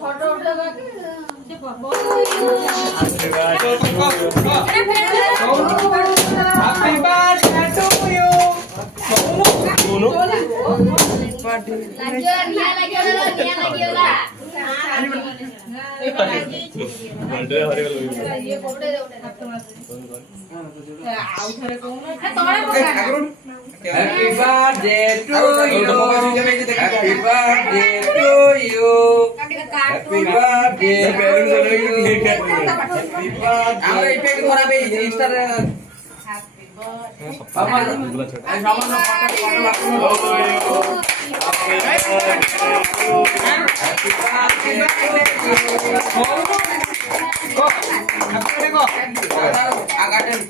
Photo Happy birthday to you. Happy birthday to you. Happy birthday to you. Happy birthday. Papa, Happy birthday.